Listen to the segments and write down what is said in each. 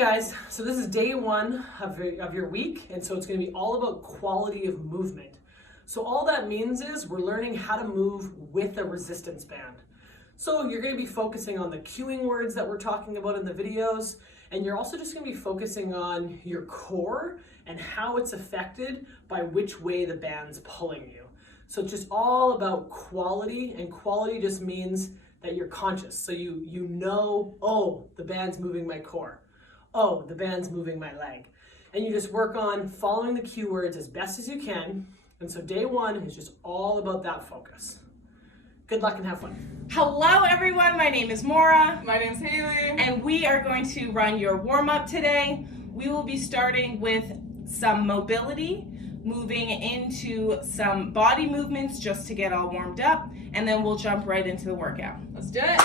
guys, so this is day one of your week, and so it's going to be all about quality of movement. So all that means is we're learning how to move with a resistance band. So you're going to be focusing on the cueing words that we're talking about in the videos, and you're also just going to be focusing on your core and how it's affected by which way the band's pulling you. So it's just all about quality, and quality just means that you're conscious. So you know, oh, the band's moving my core. Oh, the band's moving my leg. And you just work on following the cue words as best as you can. And so day one is just all about that focus. Good luck and have fun. Hello everyone, my name is Maura. My name's Haley. And we are going to run your warm-up today. We will be starting with some mobility, moving into some body movements just to get all warmed up, and then we'll jump right into the workout. Let's do it.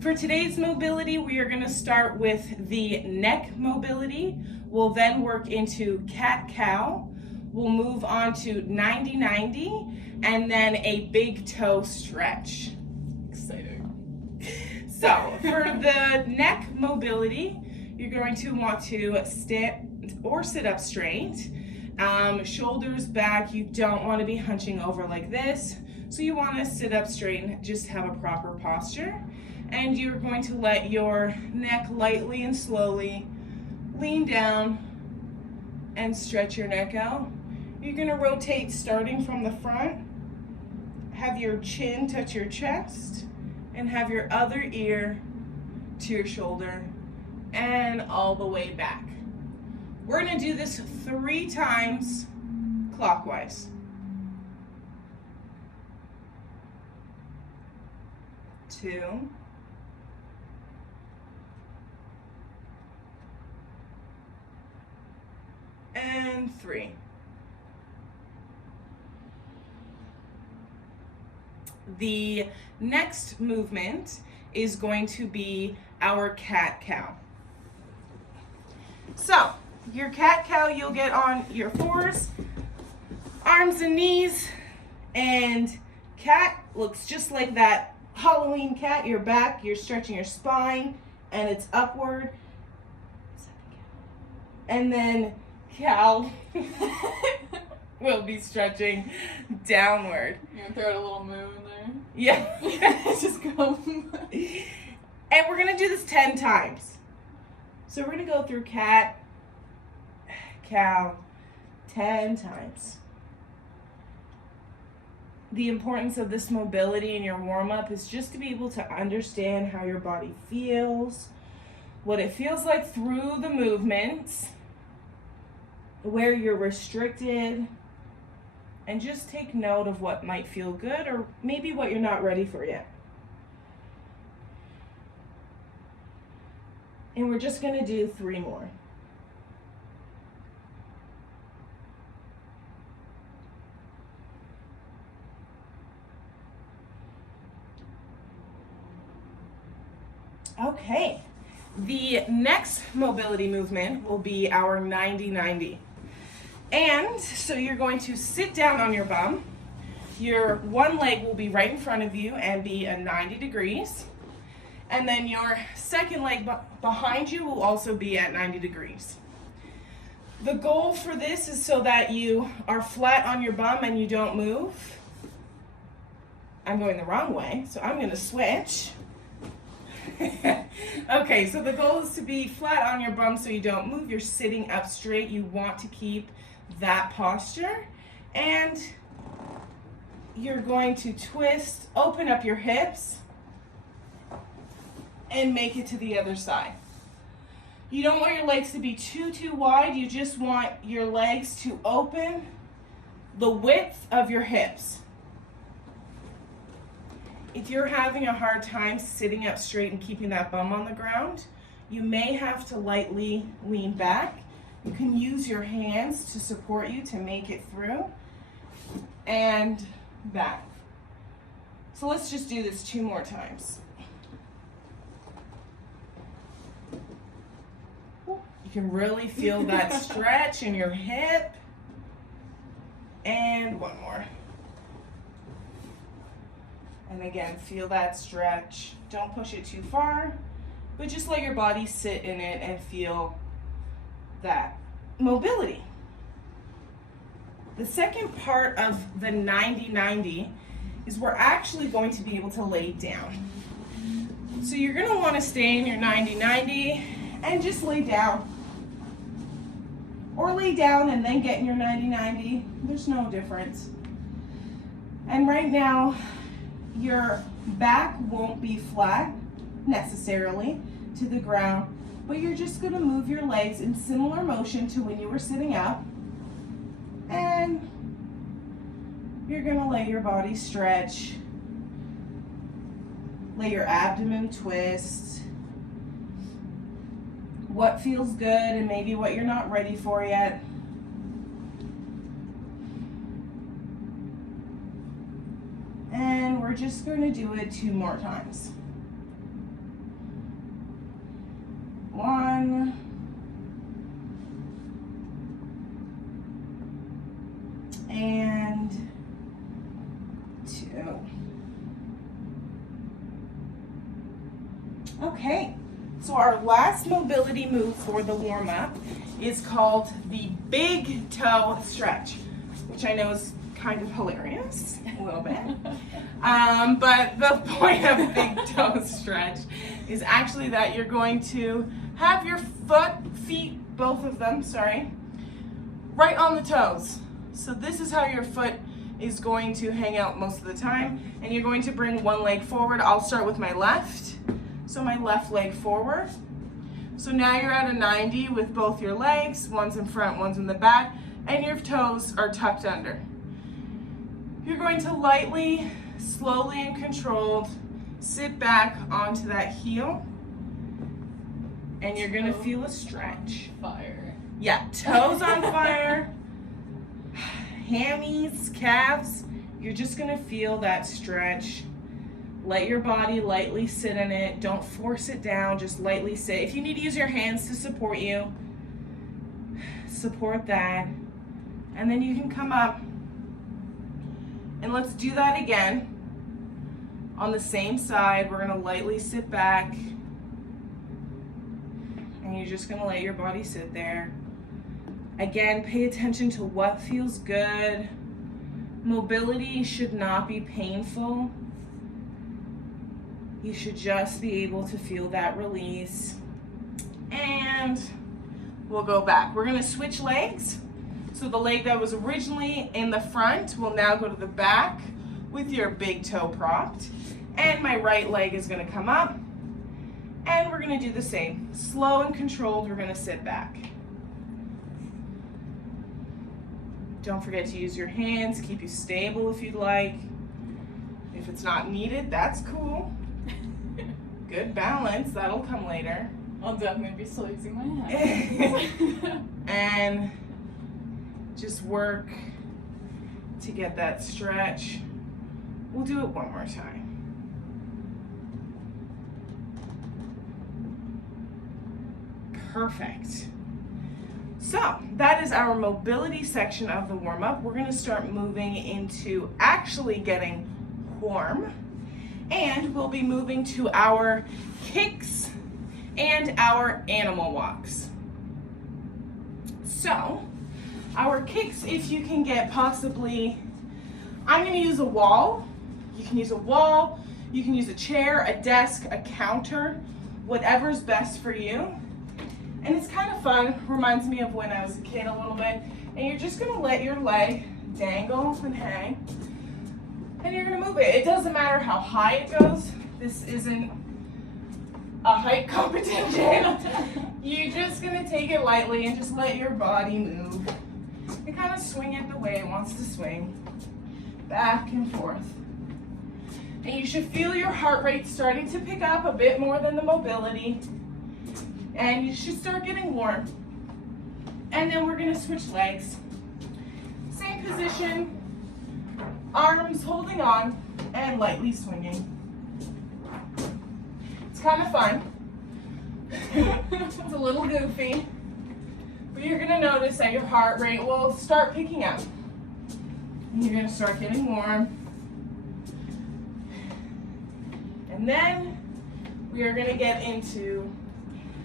For today's mobility, we are going to start with the neck mobility. We'll then work into cat-cow. We'll move on to 90-90, and then a big toe stretch. Exciting. So for the neck mobility, you're going to want to stand or sit up straight. Shoulders back. You don't want to be hunching over like this. So you want to sit up straight and just have a proper posture. And you're going to let your neck lightly and slowly lean down and stretch your neck out. You're going to rotate starting from the front. Have your chin touch your chest and have your other ear to your shoulder and all the way back. We're going to do this 3 times clockwise. 2. And 3. The next movement is going to be our cat-cow. So, your cat-cow, you'll get on your 4s, arms and knees, and cat looks just like that Halloween cat. Your back, you're stretching your spine, and it's upward. And then cow will be stretching downward. You're gonna throw out a little moo in there? Yeah. Just go. And we're gonna do this 10 times. So we're gonna go through cat, cow, 10 times. The importance of this mobility in your warm-up is just to be able to understand how your body feels, what it feels like through the movements, where you're restricted, and just take note of what might feel good or maybe what you're not ready for yet. And we're just going to do 3 more. Okay, the next mobility movement will be our 90-90. And so you're going to sit down on your bum. Your one leg will be right in front of you and be at 90 degrees. And then your second leg behind you will also be at 90 degrees. The goal for this is so that you are flat on your bum and you don't move. I'm going the wrong way, so I'm going to switch. Okay, so the goal is to be flat on your bum so you don't move. You're sitting up straight. You want to keep that posture, and you're going to twist, open up your hips, and make it to the other side. You don't want your legs to be too wide. You just want your legs to open the width of your hips. If you're having a hard time sitting up straight and keeping that bum on the ground, you may have to lightly lean back. You can use your hands to support you to make it through, and back. So let's just do this 2 more times. You can really feel that stretch in your hip. And 1 more. And again, feel that stretch. Don't push it too far, but just let your body sit in it and feel that mobility. The second part of the 90-90 is we're actually going to be able to lay down. So you're going to want to stay in your 90-90 and just lay down. Or lay down and then get in your 90-90. There's no difference. And right now, your back won't be flat necessarily to the ground, but you're just going to move your legs in similar motion to when you were sitting up. And you're going to let your body stretch. Let your abdomen twist. What feels good and maybe what you're not ready for yet. And we're just going to do it 2 more times. 1. And 2. Okay, so our last mobility move for the warm-up is called the big toe stretch, which I know is kind of hilarious, a little bit. But the point of big toe stretch is actually that you're going to have your feet, both of them, right on the toes. So this is how your foot is going to hang out most of the time, and you're going to bring one leg forward. I'll start with my left. So my left leg forward. So now you're at a 90 with both your legs, one's in front, one's in the back, and your toes are tucked under. You're going to lightly, slowly and controlled sit back onto that heel, and you're gonna feel a stretch. Fire. Yeah, toes on fire, hammies, calves, you're just gonna feel that stretch. Let your body lightly sit in it. Don't force it down, just lightly sit. If you need to use your hands to support you, support that. And then you can come up. And let's do that again. On the same side, we're gonna lightly sit back. And you're just gonna let your body sit there. Again, pay attention to what feels good. Mobility should not be painful. You should just be able to feel that release. And we'll go back. We're gonna switch legs. So the leg that was originally in the front will now go to the back with your big toe propped. And my right leg is gonna come up. And we're gonna do the same. Slow and controlled, we're gonna sit back. Don't forget to use your hands, keep you stable if you'd like. If it's not needed, that's cool. Good balance, that'll come later. I'll definitely be still using my hands. And just work to get that stretch. We'll do it one more time. Perfect. So that is our mobility section of the warm-up. We're gonna start moving into actually getting warm. And we'll be moving to our kicks and our animal walks. So, our kicks, if you can get possibly, I'm gonna use a wall. You can use a wall, you can use a chair, a desk, a counter, whatever's best for you. And it's kind of fun, reminds me of when I was a kid a little bit. And you're just gonna let your leg dangle and hang. And you're gonna move it. It doesn't matter how high it goes. This isn't a height competition. You're just gonna take it lightly and just let your body move. And kind of swing it the way it wants to swing. Back and forth. And you should feel your heart rate starting to pick up a bit more than the mobility. And you should start getting warm. And then we're gonna switch legs. Same position. Arms holding on and lightly swinging. It's kind of fun. It's a little goofy, but you're gonna notice that your heart rate will start picking up. And you're gonna start getting warm. And then we are gonna get into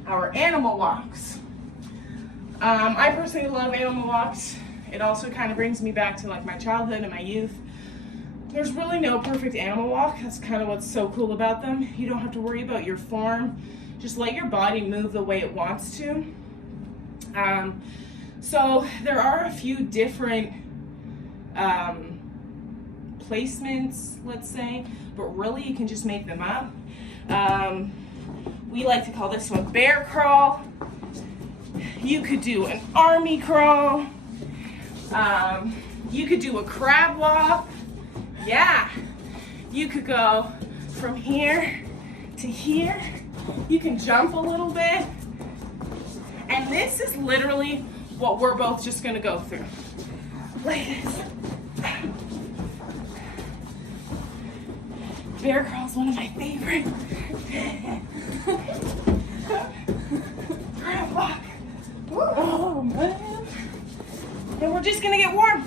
our animal walks. I personally love animal walks. It also kind of brings me back to like my childhood and my youth. There's really no perfect animal walk. That's kind of what's so cool about them. You don't have to worry about your form. Just let your body move the way it wants to. So there are a few different placements, let's say, but really you can just make them up. We like to call this one bear crawl. You could do an army crawl. You could do a crab walk. Yeah. You could go from here to here. You can jump a little bit. And this is literally what we're both just gonna go through. Like this. Bear crawl's one of my favorite. Crab walk. Oh man. And we're just gonna get warm.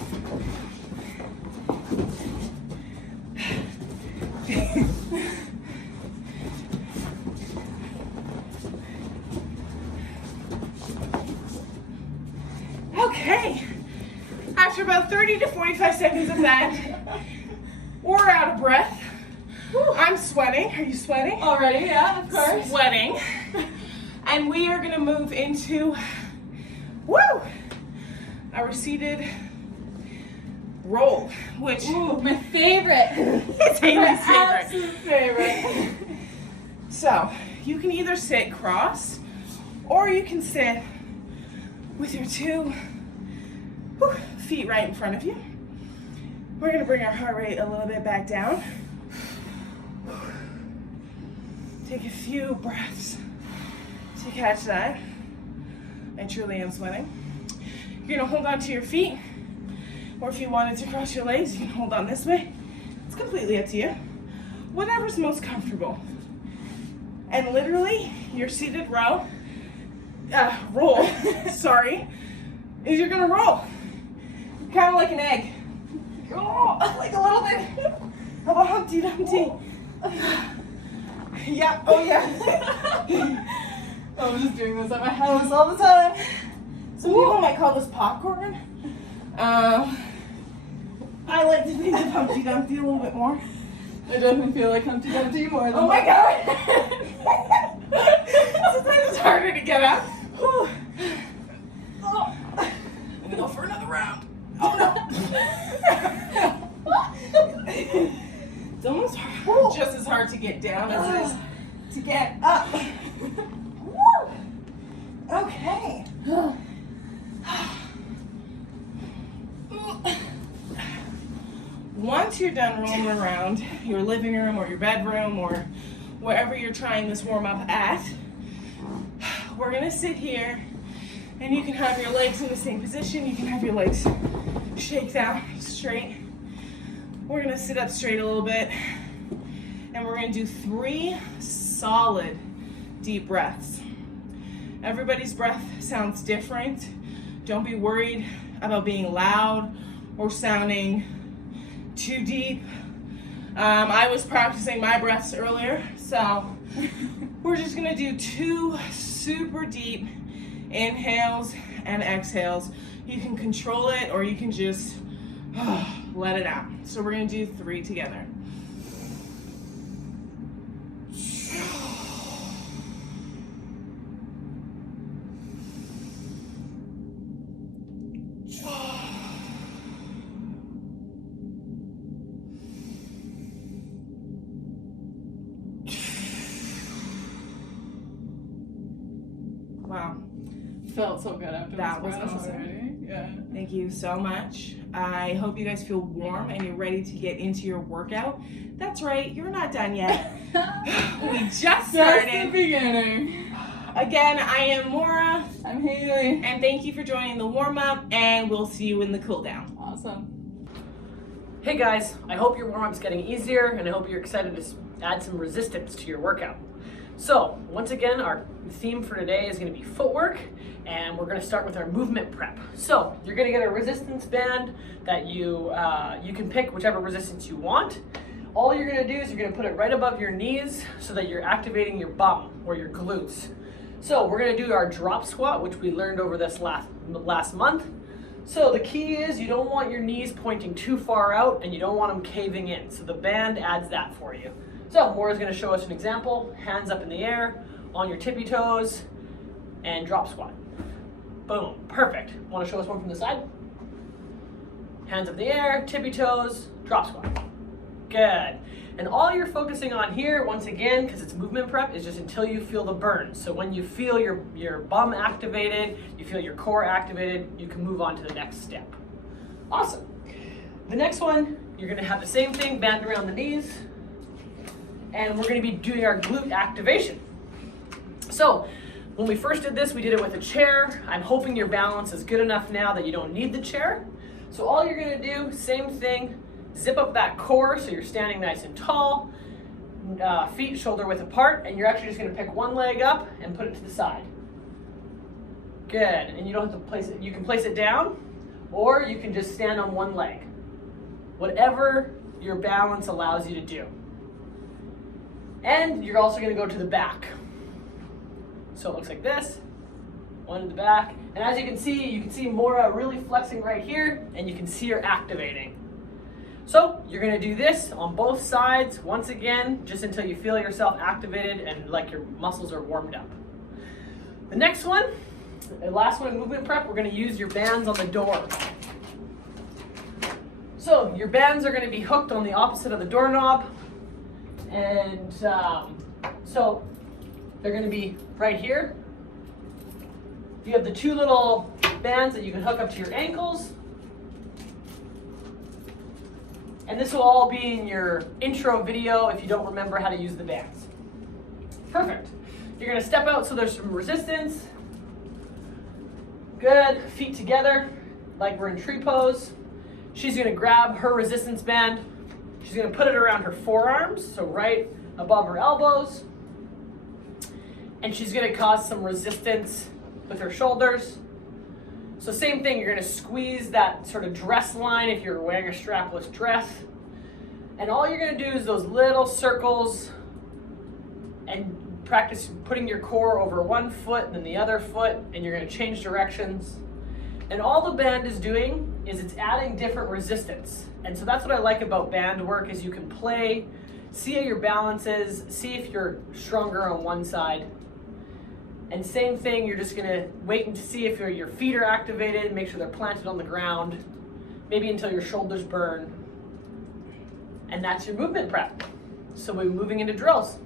Okay. After about 30 to 45 seconds of that, we're out of breath. I'm sweating. Are you sweating? Already, yeah, of course. Sweating. And we are gonna move into, our seated roll, which My favorite. is Haley's favorite. Absolute favorite. So you can either sit cross or you can sit with your two feet right in front of you. We're gonna bring our heart rate a little bit back down. Take a few breaths to catch that. I truly am sweating. You're gonna hold on to your feet, or if you wanted to cross your legs, you can hold on this way. It's completely up to you. Whatever's most comfortable. And literally, your seated roll, sorry, is you're gonna roll. Kind of like an egg. Like a little bit of a Humpty Dumpty. Yeah, oh yeah. I'm just doing this at my house all the time. Some people might call this popcorn. I like to think of Humpty Dumpty a little bit more. I definitely feel like Humpty Dumpty more than Oh my god! Sometimes it's harder to get up. Oh. I'm gonna go for another round. Oh no! It's almost just as hard to get down as it is to get up. Woo! Okay. Once you're done rolling around your living room or your bedroom or wherever you're trying this warm up at, we're gonna sit here and you can have your legs in the same position. You can have your legs shake down straight. We're gonna sit up straight a little bit and we're gonna do 3 solid deep breaths. Everybody's breath sounds different. Don't be worried about being loud or sounding too deep. I was practicing my breaths earlier, so we're just gonna do 2 super deep inhales and exhales. You can control it or you can just let it out. So we're gonna do 3 together. Wow. Felt so good after That this was breath awesome. already. Yeah. Thank you so much. I hope you guys feel warm and you're ready to get into your workout. That's right, you're not done yet. We just That's the started. beginning. Again, I am Maura, I'm Haley. and thank you for joining the warm-up, and we'll see you in the cool down. Awesome. Hey guys, I hope your warm-up's getting easier and I hope you're excited to add some resistance to your workout. So, once again, our theme for today is going to be footwork, and we're going to start with our movement prep. So, you're going to get a resistance band that you can pick whichever resistance you want. All you're going to do is you're going to put it right above your knees so that you're activating your bum or your glutes. So we're gonna do our drop squat, which we learned over this last month. So the key is you don't want your knees pointing too far out and you don't want them caving in. So the band adds that for you. So Maura's gonna show us an example. Hands up in the air, on your tippy toes, and drop squat. Boom, perfect. Wanna show us one from the side? Hands up in the air, tippy toes, drop squat. Good. And all you're focusing on here, once again, because it's movement prep, is just until you feel the burn. So when you feel your bum activated, you feel your core activated, you can move on to the next step. Awesome. The next one, you're gonna have the same thing, band around the knees, and we're gonna be doing our glute activation. So when we first did this, we did it with a chair. I'm hoping your balance is good enough now that you don't need the chair. So all you're gonna do, same thing, zip up that core so you're standing nice and tall, feet shoulder width apart, and you're actually just gonna pick one leg up and put it to the side. Good, and you don't have to place it, you can place it down, or you can just stand on one leg. Whatever your balance allows you to do. And you're also gonna go to the back. So it looks like this, one in the back. And as you can see Maura really flexing right here, and you can see her activating. So you're gonna do this on both sides, once again, just until you feel yourself activated and like your muscles are warmed up. The next one, the last one in movement prep, we're gonna use your bands on the door. So your bands are gonna be hooked on the opposite of the doorknob. And so they're gonna be right here. You have the two little bands that you can hook up to your ankles. And this will all be in your intro video if you don't remember how to use the bands. Perfect. You're gonna step out so there's some resistance. Good, feet together, like we're in tree pose. She's gonna grab her resistance band. She's gonna put it around her forearms, so right above her elbows. And she's gonna cause some resistance with her shoulders. So same thing, you're gonna squeeze that sort of dress line if you're wearing a strapless dress. And all you're gonna do is those little circles and practice putting your core over one foot and then the other foot, and you're gonna change directions. And all the band is doing is it's adding different resistance. And so that's what I like about band work is you can play, see how your balance is, see if you're stronger on one side. And same thing, you're just gonna wait and see if your feet are activated, make sure they're planted on the ground, maybe until your shoulders burn. And that's your movement prep. So we're moving into drills.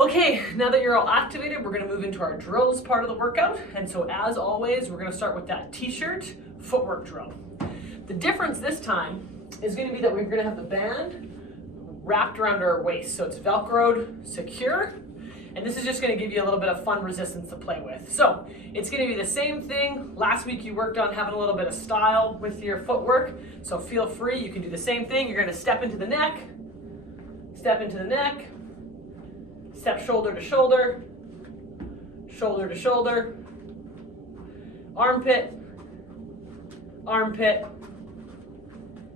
Okay, now that you're all activated, we're gonna move into our drills part of the workout. And so as always, we're gonna start with that t-shirt footwork drill. The difference this time is gonna be that we're gonna have the band wrapped around our waist. So it's Velcroed, secure. And this is just gonna give you a little bit of fun resistance to play with. So it's gonna be the same thing. Last week you worked on having a little bit of style with your footwork. So feel free, you can do the same thing. You're gonna step into the neck, step into the neck, step shoulder to shoulder, shoulder to shoulder, armpit, armpit,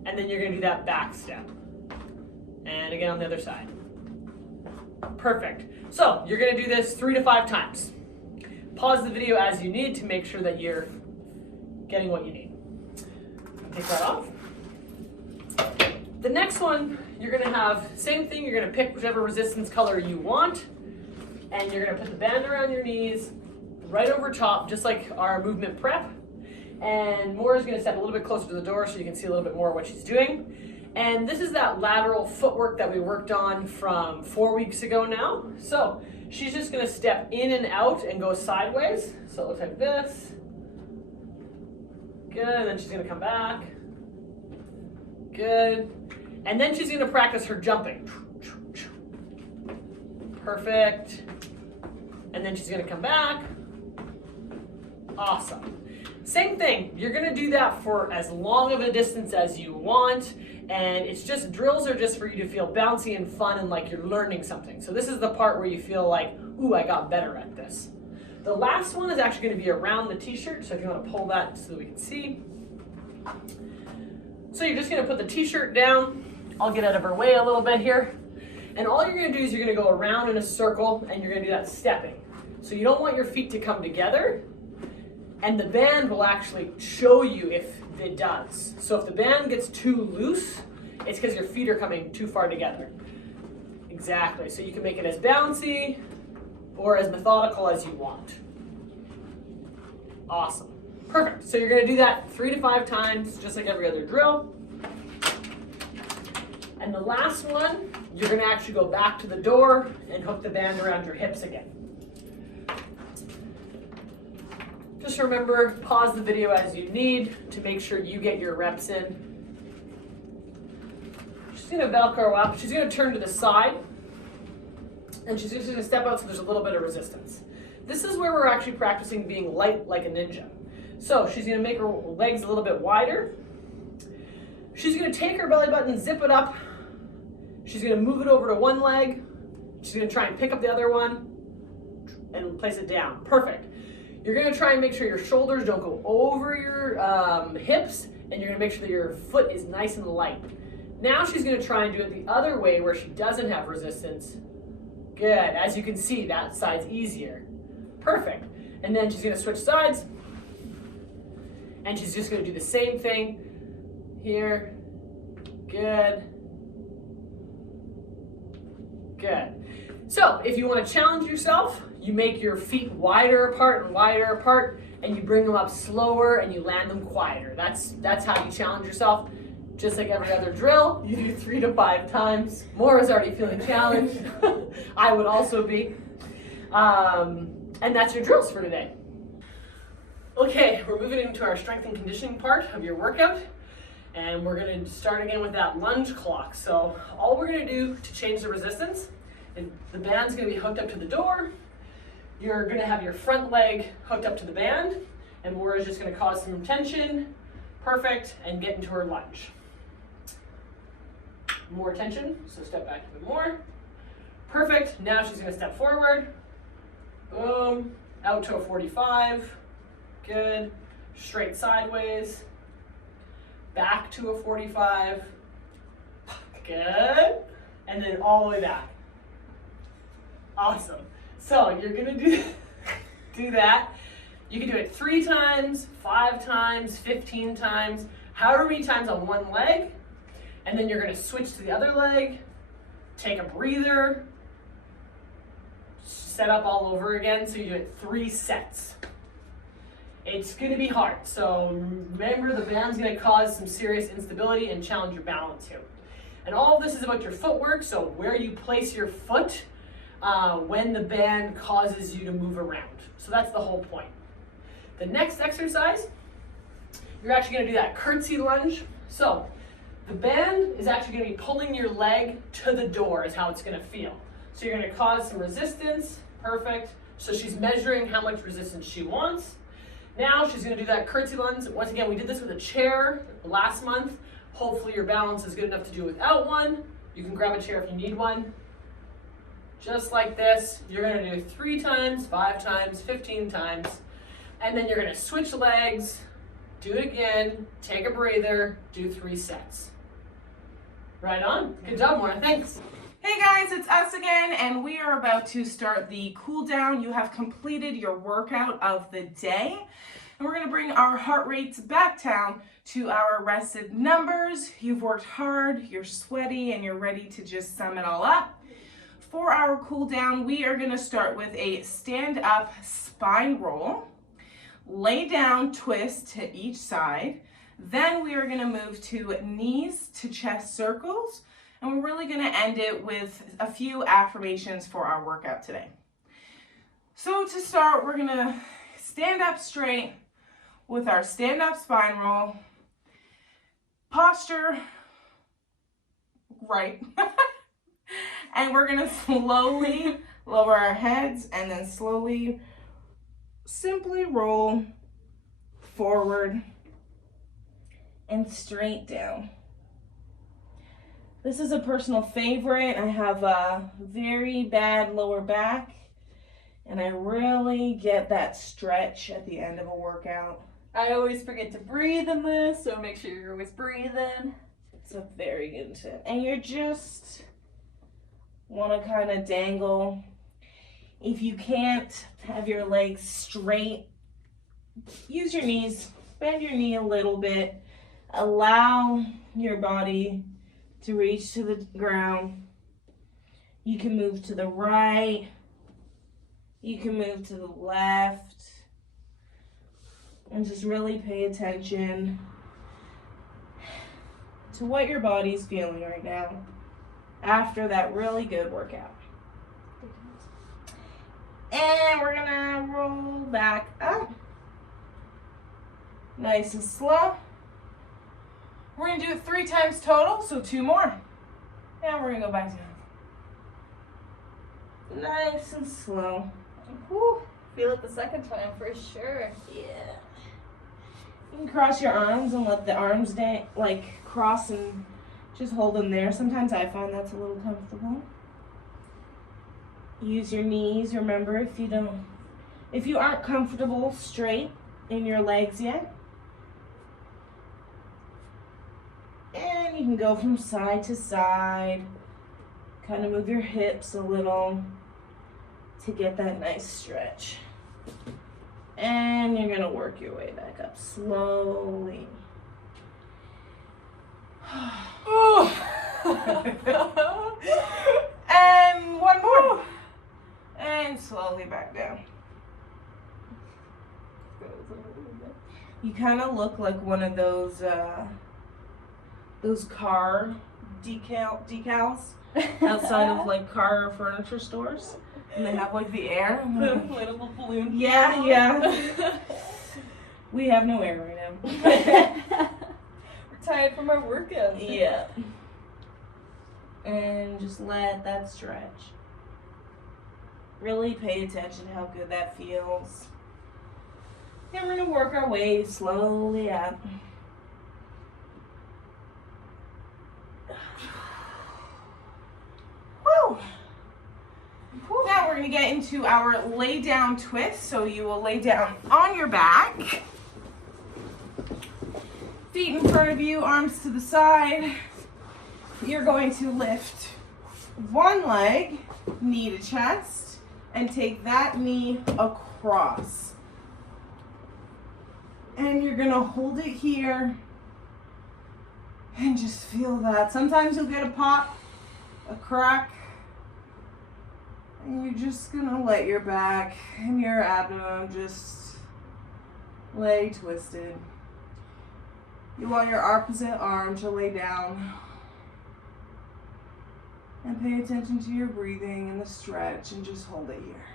and then you're gonna do that back step. And again on the other side. Perfect. So you're gonna do this 3 to 5 times. Pause the video as you need to make sure that you're getting what you need. Take that off. The next one, you're gonna have, same thing, you're gonna pick whichever resistance color you want, and you're gonna put the band around your knees, right over top, just like our movement prep. And Maura's gonna step a little bit closer to the door so you can see a little bit more of what she's doing. And this is that lateral footwork that we worked on from 4 weeks ago now. So she's just gonna step in and out and go sideways. So it looks like this. Good, and then she's gonna come back. Good. And then she's gonna practice her jumping. Perfect. And then she's gonna come back. Awesome. Same thing, you're gonna do that for as long of a distance as you want. And it's just, drills are just for you to feel bouncy and fun and like you're learning something. So this is the part where you feel like, ooh, I got better at this. The last one is actually gonna be around the t-shirt. So if you wanna pull that so that we can see. So you're just gonna put the t-shirt down. I'll get out of her way a little bit here. And all you're gonna do is you're gonna go around in a circle and you're gonna do that stepping. So you don't want your feet to come together, and the band will actually show you if it does. So if the band gets too loose, it's because your feet are coming too far together. Exactly. So you can make it as bouncy or as methodical as you want. Awesome. Perfect. So you're going to do that 3 to 5 times, just like every other drill. And the last one, you're going to actually go back to the door and hook the band around your hips again. Just remember, pause the video as you need to make sure you get your reps in. She's going to Velcro up. She's going to turn to the side. And she's just going to step out so there's a little bit of resistance. This is where we're actually practicing being light like a ninja. So she's going to make her legs a little bit wider. She's going to take her belly button, zip it up. She's going to move it over to one leg. She's going to try and pick up the other one and place it down. Perfect. You're going to try and make sure your shoulders don't go over your hips, and you're going to make sure that your foot is nice and light. Now she's going to try and do it the other way where she doesn't have resistance. Good. As you can see, that side's easier. Perfect. And then she's going to switch sides, and she's just going to do the same thing here. Good. Good. So if you want to challenge yourself, you make your feet wider apart, and you bring them up slower and you land them quieter. That's how you challenge yourself. Just like every other drill, you do 3 to 5 times. Maura's already feeling challenged. I would also be. And that's your drills for today. Okay, we're moving into our strength and conditioning part of your workout. And we're going to start again with that lunge clock. So all we're going to do to change the resistance, and the band's going to be hooked up to the door. You're going to have your front leg hooked up to the band, and Maura's just going to cause some tension. Perfect, and get into her lunge. More tension, so step back even more. Perfect, now she's going to step forward. Boom, out to a 45. Good, straight sideways. Back to a 45. Good, and then all the way back. Awesome. So you're gonna do that. You can do it 3 times, 5 times, 15 times, however many times on one leg. And then you're gonna switch to the other leg, take a breather, set up all over again. So you do it 3 sets. It's gonna be hard. So remember, the band's gonna cause some serious instability and challenge your balance here. And all of this is about your footwork, so where you place your foot when the band causes you to move around. So that's the whole point. The next exercise, you're actually going to do that curtsy lunge. So the band is actually going to be pulling your leg to the door is how it's going to feel. So you're going to cause some resistance. Perfect. So she's measuring how much resistance she wants. Now she's going to do that curtsy lunge. Once again, we did this with a chair last month. Hopefully your balance is good enough to do without one. You can grab a chair if you need one. Just like this, you're going to do 3 times, 5 times, 15 times, and then you're going to switch legs, do it again, take a breather, do 3 sets. Right on. Good job, Maura. Thanks. Hey guys, it's us again, and we are about to start the cool down. You have completed your workout of the day, and we're going to bring our heart rates back down to our rested numbers. You've worked hard, you're sweaty, and you're ready to just sum it all up. For our cool down, we are going to start with a stand up spine roll, lay down twist to each side. Then we are going to move to knees to chest circles, and we're really going to end it with a few affirmations for our workout today. So to start, we're going to stand up straight with our stand up spine roll, posture right. And we're gonna slowly lower our heads and then slowly, simply roll forward and straight down. This is a personal favorite. I have a very bad lower back, and I really get that stretch at the end of a workout. I always forget to breathe in this, so make sure you're always breathing. It's a very good tip. And you're just want to kind of dangle If you can't have your legs straight, use your knees. Bend your knee a little bit. Allow your body to reach to the ground. You can move to the right. You can move to the left. And just really pay attention to what your body's feeling right now after that really good workout. And we're gonna roll back up. Nice and slow. We're gonna do it 3 times total, so 2 more. And we're gonna go back down. Nice and slow. Whew. Feel it the second time for sure. Yeah. You can cross your arms and let the arms cross and just hold them there. Sometimes I find that's a little comfortable. Use your knees. Remember, if you aren't comfortable straight in your legs yet, and you can go from side to side, kind of move your hips a little to get that nice stretch. And you're gonna work your way back up slowly. And 1 more. And slowly back down. You kind of look like one of those car decals outside of like car or furniture stores. And they have like the air. The inflatable balloon. Yeah, yeah. We have no air right now. We're tired from our workout. Yeah. And just let that stretch. Really pay attention to how good that feels. Then we're gonna work our way slowly up. Woo! Now we're going to get into our lay down twist. So you will lay down on your back. Feet in front of you, arms to the side. You're going to lift one leg, knee to chest, and take that knee across. And you're going to hold it here and just feel that. Sometimes you'll get a pop, a crack. And you're just gonna let your back and your abdomen just lay twisted. You want your opposite arm to lay down. And pay attention to your breathing and the stretch and just hold it here.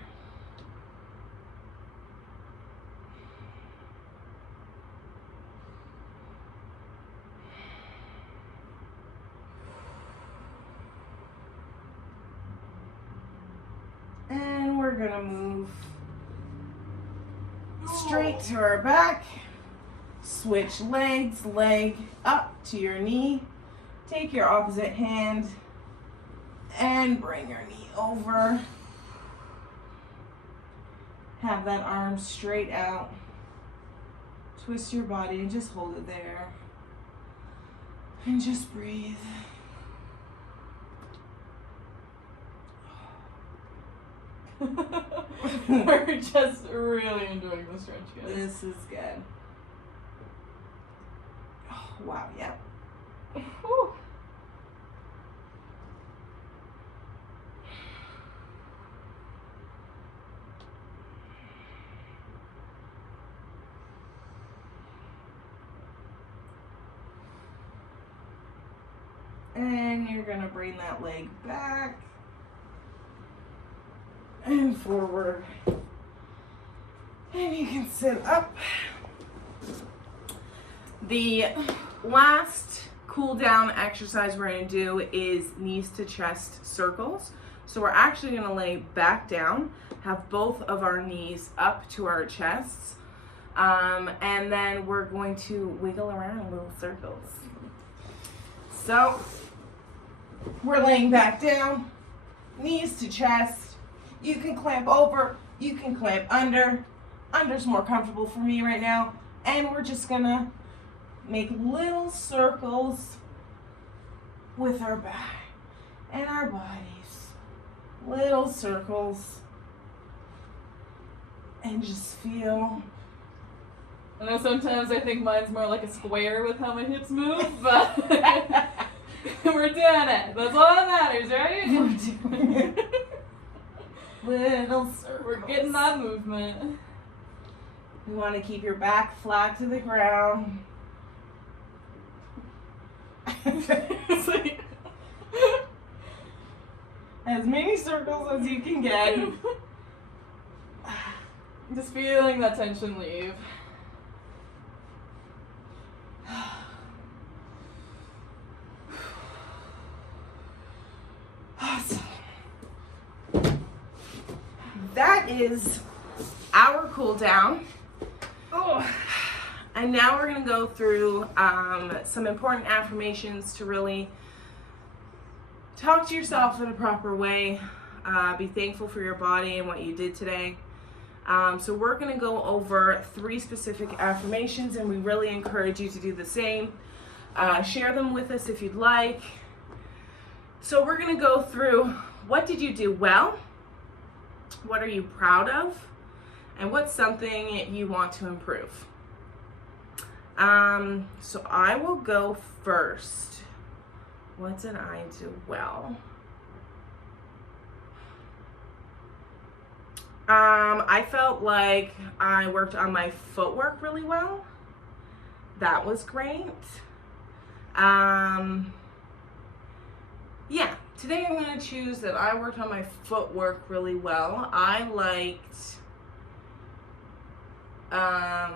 And we're gonna move straight to our back. Switch legs, leg up to your knee. Take your opposite hand and bring your knee over. Have that arm straight out. Twist your body and just hold it there. And just breathe. We're just really enjoying the stretch, guys. This is good. Oh, wow, yeah. Whew. And you're gonna bring that leg back and forward. And you can sit up. The last cool down exercise we're going to do is knees to chest circles. So we're actually going to lay back down, have both of our knees up to our chests, and then we're going to wiggle around little circles. So we're laying back down, knees to chest. You can clamp over, you can clamp under. Under's more comfortable for me right now. And we're just gonna make little circles with our back and our bodies. Little circles And just feel. I know sometimes I think mine's more like a square with how my hips move, but we're doing it. That's all that matters, right? We're doing it. Little circles. We're getting that movement. You want to keep your back flat to the ground. It's like, As many circles as you can get. just feeling that tension leave. Awesome. That is our cool down. Oh. And now we're going to go through some important affirmations to really talk to yourself in a proper way. Be thankful for your body and what you did today. So we're going to go over 3 specific affirmations, and we really encourage you to do the same. Share them with us if you'd like. So we're going to go through, what did you do well? What are you proud of? And what's something you want to improve? So I will go first. What did I do well? I felt like I worked on my footwork really well. That was great. Yeah, today I'm going to choose that I worked on my footwork really well. I liked, I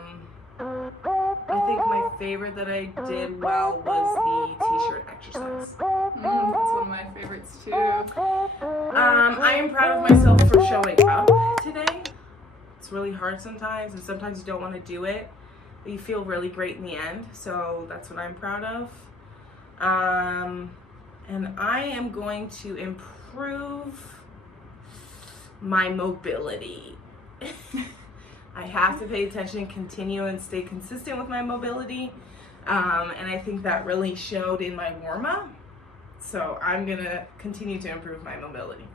think my favorite that I did well was the t-shirt exercise. That's one of my favorites too. I am proud of myself for showing up today. It's really hard sometimes, and sometimes you don't want to do it, but you feel really great in the end. So that's what I'm proud of. And I am going to improve my mobility. I have to pay attention, continue, and stay consistent with my mobility. And I think that really showed in my warm-up. So I'm going to continue to improve my mobility.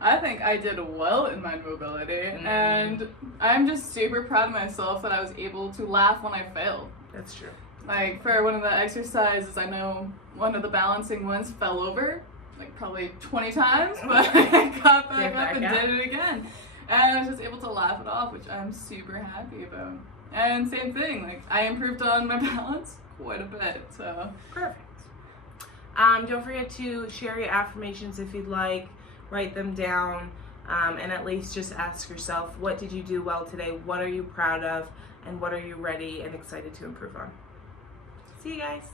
I think I did well in my mobility, and I'm just super proud of myself that I was able to laugh when I failed. That's true. Like, for one of the exercises, I know one of the balancing ones fell over, like probably 20 times, but I got back up and did it again. And I was just able to laugh it off, which I'm super happy about. And same thing, like, I improved on my balance quite a bit, so. Perfect. Don't forget to share your affirmations if you'd like. Write them down, and at least just ask yourself, what did you do well today? What are you proud of? And what are you ready and excited to improve on? See you guys.